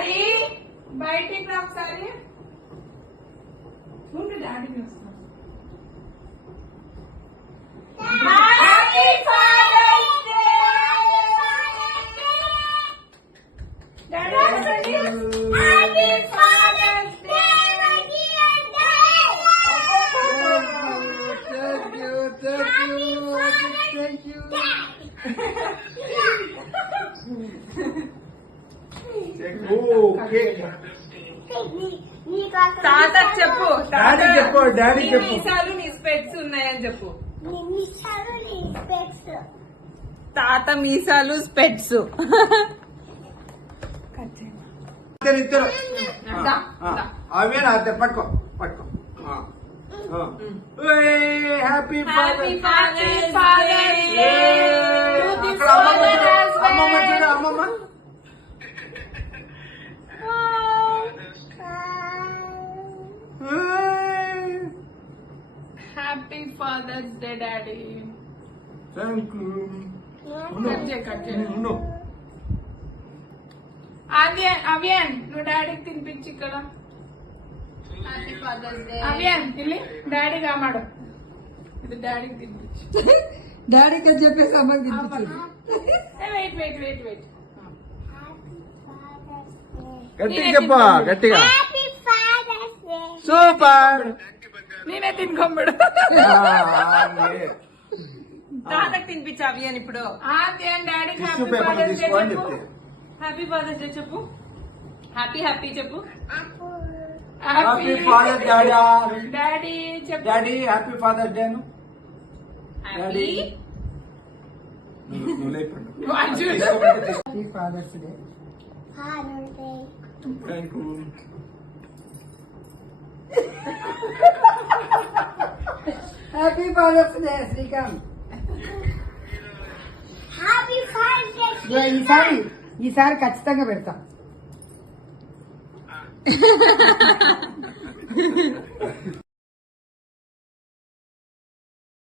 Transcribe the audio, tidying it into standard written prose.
డాడీ బయటికి రా ఒకసారి. ఉండు డాడీని వస్తాను. Happy father's day daddy. Happy father's day. Thank you. Oh, cake. తాతకు చెప్పు. డాడీ చెప్పు, డాడీ నీ చెప్పు. మీసాలు నీ స్పెట్స్ ఉన్నాయని చెప్పు. తాత మీసాలు స్పెట్స్. ఇద్దరు అవేనా అద్దరు పట్టుకో పట్టుకో. Happy father's day. అమ్మమ్మ చూడు అమ్మమ్మ. Happy father's day daddy. Thank you. Cut చేయి. అవ్యన్ నువ్వు డాడీకి తినిపించి ఇక్కడ. Happy father's day. అవ్యన్ తిల్లి డాడీ కామాడు. ఇది డాడీకి తినిపించి. డాడీకి అని చెప్పేసి అమ్మకి తినిపించు. Wait wait wait wait. గట్టిగా చెప్పా గట్టిగా. సూపర్. నేనే తినుకోమ్మడు. తాతకు తినిపించు అవ్యన్ ఇప్పుడు. డాడీకి హ్యాపీ ఫాదర్స్ డే చెప్పు. హ్యాపీ ఫాదర్స్ డే చెప్పు. హ్యాపీ హ్యాపీ చెప్పు. Happy father's daddy. డాడీ చెప్పు. Daddy happy father's day. Happy happy father's day. Thank you. Happy father's day Srikanth. ఈసారి ఖచ్చితంగా పెడతా.